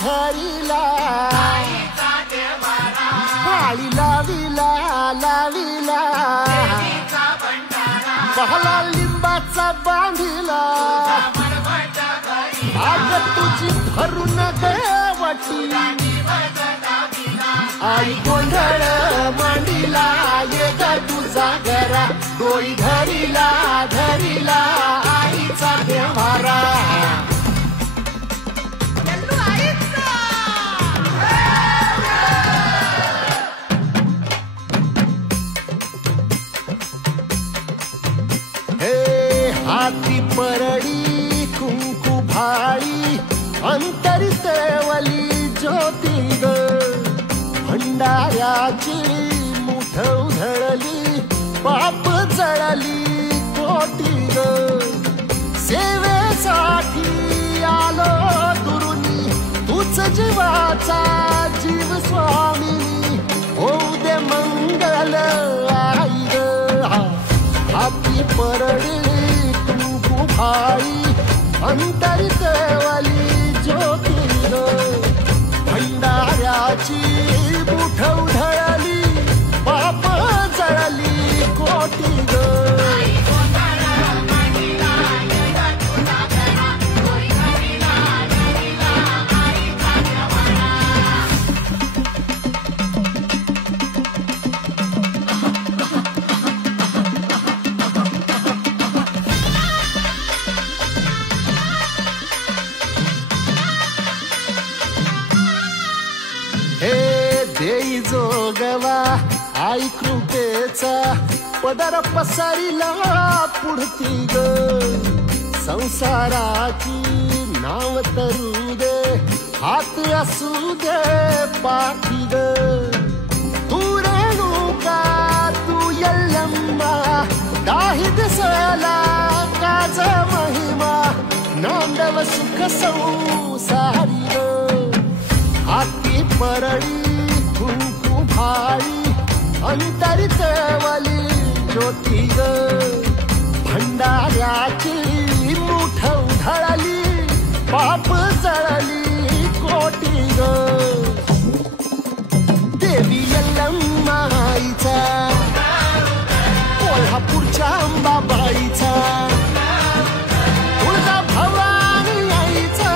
धरिला माळी लाविला लाविला पहला लिंबाचा बांधिला आग तुझी भरून गवटी आई गोंधळ मांडिला ये ग तुझा घरा डोई धरिला धरिला आईचा देवारा हाती परडी कुंकू भाळी अंतरितवली ज्योती ग भंडाऱ्याची मुठ उधळली पाप जळली कोटी ग सेवेसाठी आलो दुरुनी तूच जीवाचा जीव स्वामी होऊ दे मंगल आई ग हाती परडी भाई अंतरितवली ज्योती ग भंडाऱ्याची मुठ उधळली पाप जळली कोटी ग देई जोगवा आई कृपेचा पदर पसरिला पुढती ग संसाराची नाव तरू दे हात असू दे पाठी ग तू रेणुका तू यल्लम्मा दाही दिसला काज महिमा नांदव सुख संसारी ग हाती परडी कुंकू भाळी अंतरितवली ज्योती ग भंडाऱ्याची मुठ उधळली पाप जळली कोटी ग देवी यल्लम्मा आईचा कोल्हापूरच्या अंबाबाईचा तुळजा भवानी आईचा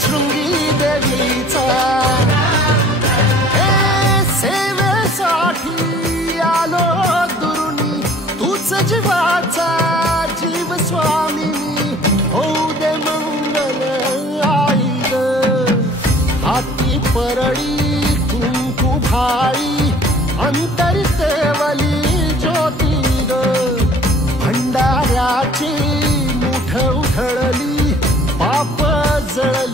शृंगी देवीचा सेवेसाठी आलो दुरुनी तूच जीवाचा जीव स्वामिनी होऊ दे मंगल आई ग हाती परडी कुंकू भाळी अंतरितवली ज्योती ग भंडाऱ्याची मुठ उधळली पाप जळली